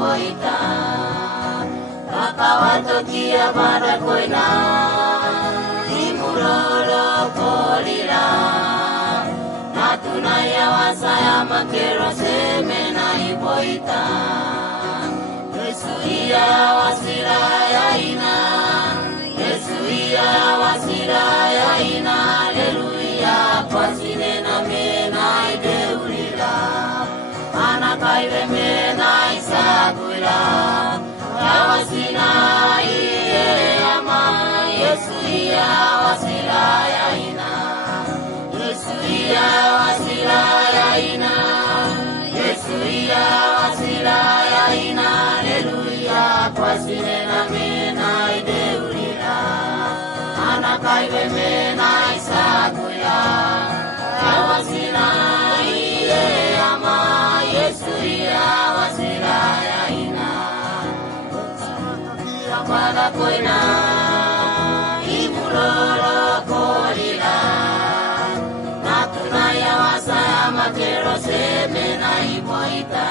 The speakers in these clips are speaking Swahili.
ipoita Kakawatokia pada koina Imurolo kolila Natunaya wasaya makero semena ipoita Yesu iya wasila yaina Yesu iya wasila yaina Haleluya pasine na mena ideulila Anakaive mena isagula Yawasina iye ama Yesu iya wasila yaina Yesu iya wasila yaina Yesu iya wasila yaina Haleluya pasine na mena ideulila Anakaive mena isagula Yawasina iye ama Yesu iya wasila yaina Pada koina Imurolo kolila Natunaya wasaya makero semena ipoita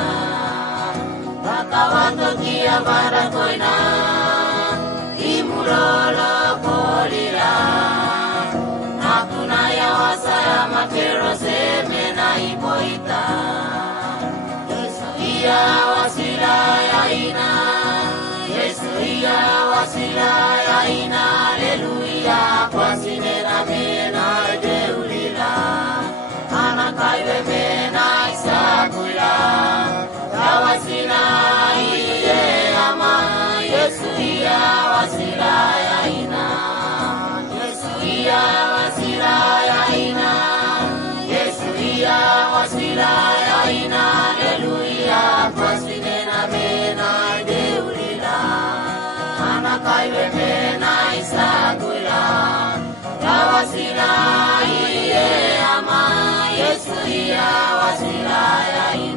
Kakawatokia pada koina Imurolo kolila Natunaya wasaya makero semena ipoita Yesu iya wasila yaina Yesu iya wasila yaina Haleluya pasine na mena ideulila Anakaive mena isagula Yawasila iye ama Yesu iya wasila yaina Yesu iya wasila yaina Yesu iya wasila yaina Haleluya pasine na mena ideulila Anakaive mena isagula Yawasila iye ama Yesu iya wasila yaina